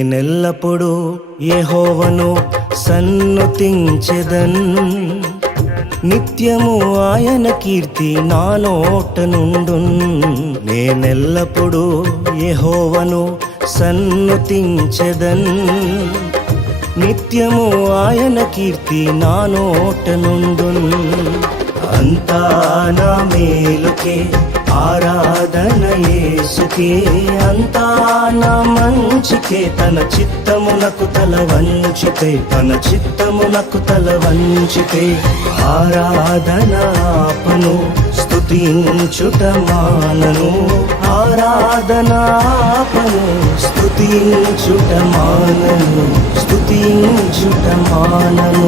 నేనెల్లప్పుడూ యెహోవాను సన్నుతించెదన్, నిత్యము ఆయన కీర్తి నా నోట నుండున్. నేనెల్లప్పుడూ యెహోవాను సన్నుతించెదన్, నిత్యము ఆయన కీర్తి నా నోట నుండున్. అంతా నా మేలుకే ఆరాధన యేసుకే, అంతా నా మంచికే. తన చిత్తమునకు తల వంచితే, తన చిత్తమునకు తల వంచితే ఆరాధన ఆపను, స్తుతించుట మానను. ఆరాధన ఆపను, స్తుతించుట మానను, స్తుతించుట మానను.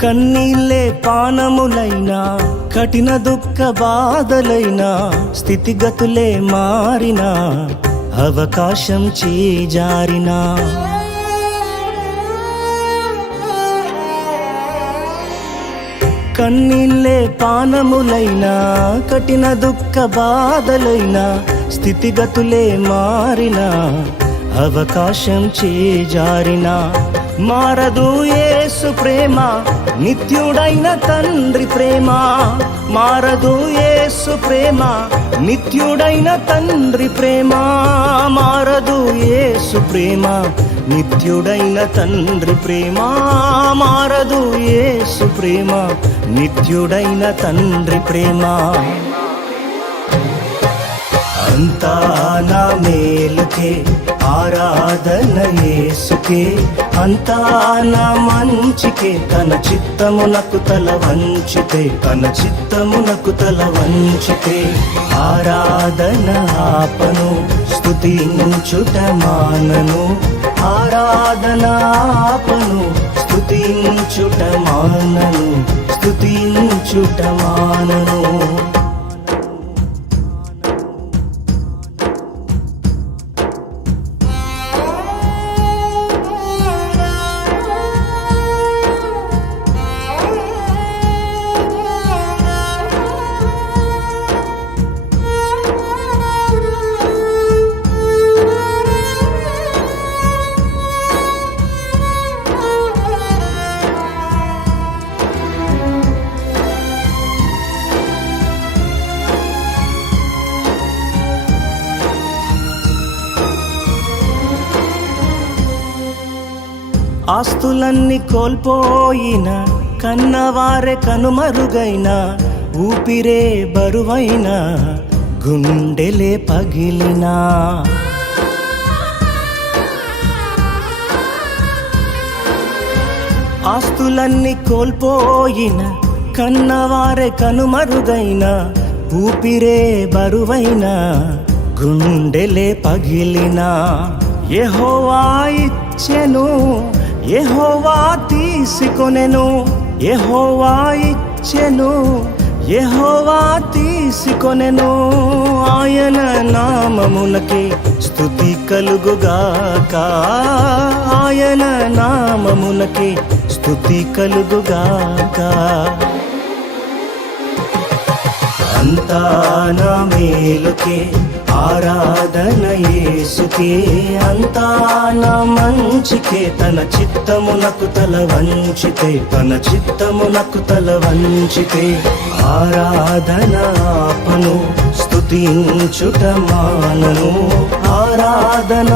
కన్నీళ్ళే పానములైనా, కఠిన దుఃఖ బాధలైనా, స్థితిగతులే మారినా, అవకాశం చేజారినా, కన్నీళ్ళే పానములైనా, కఠిన దుఃఖ బాధలైనా, స్థితిగతులే మారినా, అవకాశం చేజారినా, మారదు యేసు ప్రేమ, నిత్యుడైన తండ్రి ప్రేమ. మారదు యేసు ప్రేమ, నిత్యుడైన తండ్రి ప్రేమ. మారదు యేసు ప్రేమ, నిత్యుడైన తండ్రి ప్రేమ. మారదు యేసు ప్రేమ, నిత్యుడైన తండ్రి ప్రేమ. అంతా నా మేలుకే ఆరాధన యేసుకే, అంతా నా మంచికే. తన చిత్తమునకు తల వంచితే, తన చిత్తమునకు తల వంచితే ఆరాధన ఆపను, స్తుతించుట మానను. ఆరాధన ఆపను, స్తుతించుట మానను, స్తుతించుట మానను. ఆస్తులన్నీ కోల్పోయిన, కన్నవారే కనుమరుగైన, ఊపిరే బరువైన, గుండెలే పగిలినా, ఆస్తులన్నీ కోల్పోయిన, కన్నవారే కనుమరుగైన, ఊపిరే బరువైన, గుండెలే పగిలినా, యెహోవా ఇచ్చెను, యెహోవా తీసుకొనెను. యెహోవా ఇచ్చెను, యెహోవా తీసుకొనెను. ఆయన నామమునకే స్తుతి కలుగుగాక, ఆయన నామమునకే స్తుతి కలుగుగాక. అంతా నా మేలుకే ఆరాధన యేసుకే, అంతా నా మంచికే. తన చిత్తమునకు తల వంచితే, తన చిత్తమునకు తల వంచితే ఆరాధన ఆపను, స్తుతించుట మానను. ఆరాధన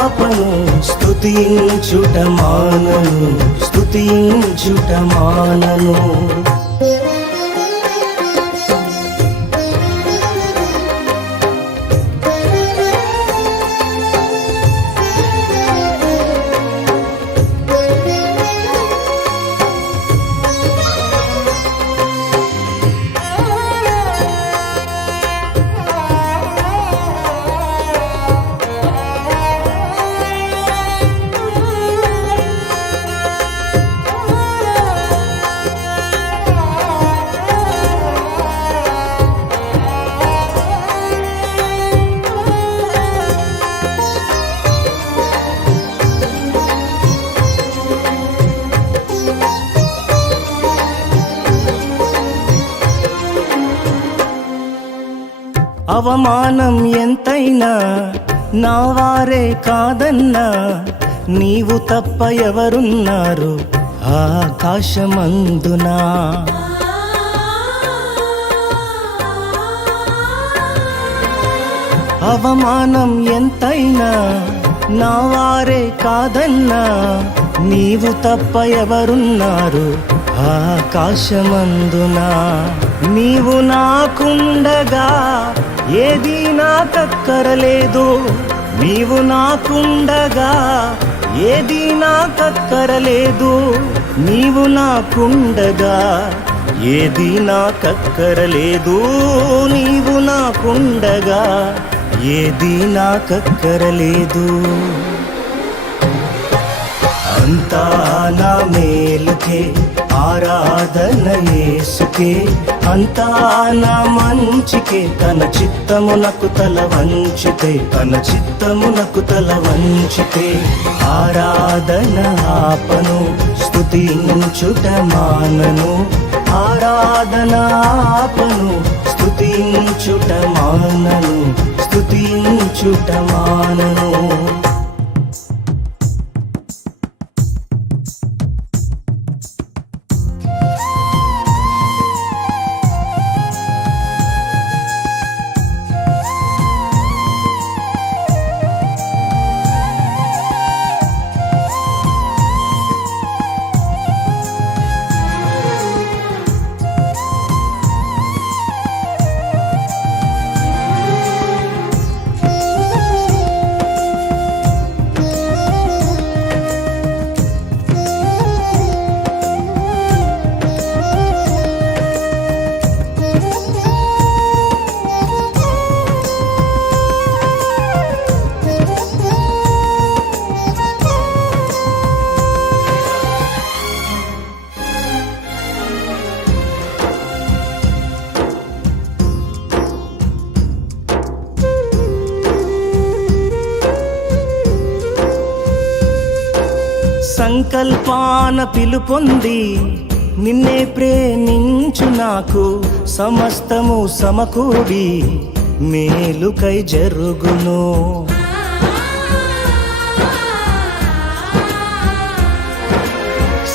ఆపను, స్తుతించుట మానను, స్తుతించుట మానను. అవమానం ఎంతైనా నా వారే కాదన్నా, నీవు తప్ప ఎవరున్నారు ఆకాశమందునా. అవమానం ఎంతైనా నా వారే కాదన్నా, నీవు తప్ప ఎవరున్నారు ఆకాశమందునా. నీవు నాకుండగా ఏది నాకక్కరలేదు, నీవు నాకుండగా ఏది నాకక్కరలేదు, నీవు నాకుండగా ఏది నాకక్కరలేదు, నీవు నాకుండగా ఏది నాకక్కరలేదు. అంతా నా మేలుకే ఆరాధన యేసుకే, అంతా నా మంచికే. తన చిత్తమునకు తల వంచితే, తన చిత్తమునకు తల వంచితే, ఆరాధన ఆపను స్తుతించుట మానను, ఆరాధన ఆపను స్తుతించుట మానను, స్తుతించుట మానను. సంకల్పాన పిలుపొంది నిన్నే ప్రేమించు నాకు, సమస్తము సమకూడి మేలుకై జరుగును.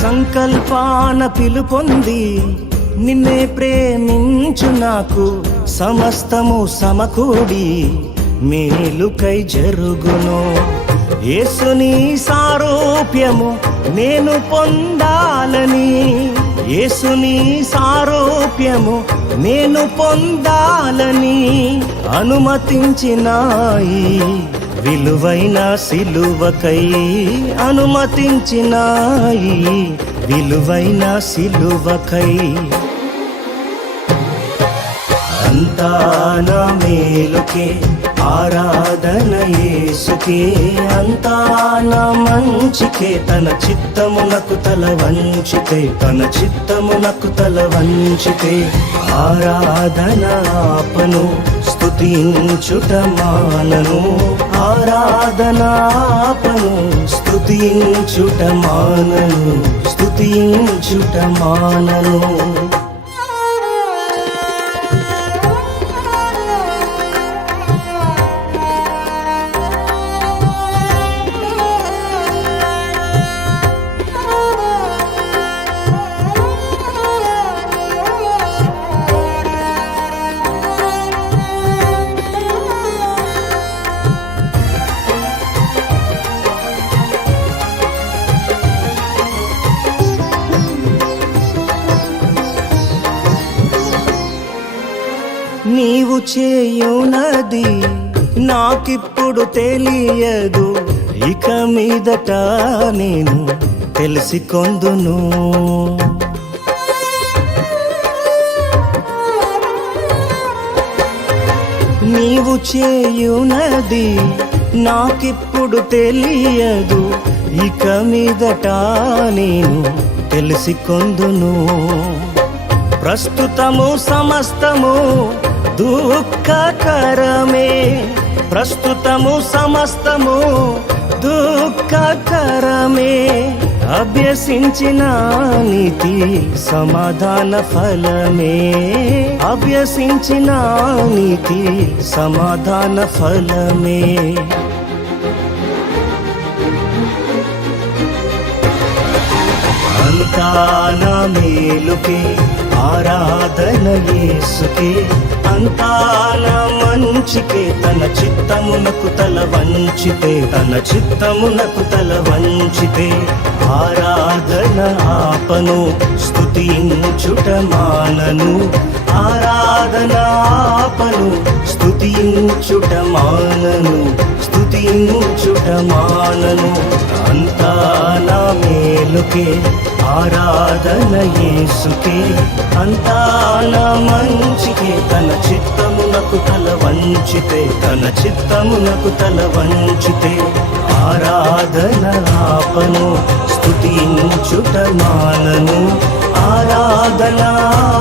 సంకల్పాన పిలుపొంది నిన్నే ప్రేమించు నాకు, సమస్తము సమకూడి మేలుకై జరుగును. యేసుని సారూప్యము నేను పొందాలని, యేసుని సారూప్యము నేను పొందాలని అనుమతించినాయి విలువైన సిలువకై, అనుమతించినాయి విలువైన సిలువకై. అంతా నా మేలుకే ఆరాధన యేసుకే, అంతా నా మంచికే. తన చిత్తమునకు తల వంచితే, తన చిత్తమునకు తల వంచితే, ఆరాధన ఆపను స్తుతించుట మానను, ఆరాధన ఆపను స్తుతించుట మానను, స్తుతించుట మానను. నీవు చేయునది నాకిప్పుడు తెలియదు, ఇక మీదట నేను తెలిసికొందును. నీవు చేయునది నాకిప్పుడు తెలియదు, ఇక మీదట నేను తెలిసికొందును. ప్రస్తుతము సమస్తము దుఃఖకరమే, ప్రస్తుతము సమస్తము దుఃఖకరమే, అభ్యసించిన నీతి సమాధాన ఫలమే, అభ్యసించిన నీతి సమాధాన ఫలమే. అంతా నా మేలుకే ఆరాధన యేసుకే, అంతా నా మంచికే, తన చిత్తమునకు తల వంచితే, తన చిత్తమునకు తల వంచితే, ఆరాధన ఆపను స్తుతించుట మానను, ఆరాధన ఆపను స్తుతించుట మానను, స్తుతించుట మానను. అంతా నా మేలుకే ఆరాధన యేసుకే, అంతా నా మంచికే, తన చిత్తమునకు తల వంచితే, తన చిత్తమునకు తల వంచితే, ఆరాధన ఆపను స్తుతించుట మానను, ఆరాధన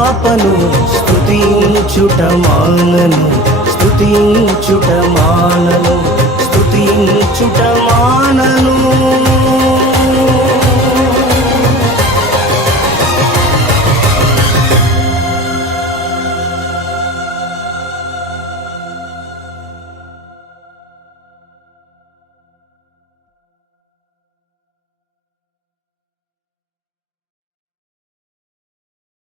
ఆపను స్తుతించుట మానను, స్తుతించుట మానను, స్తుతించుట మానను.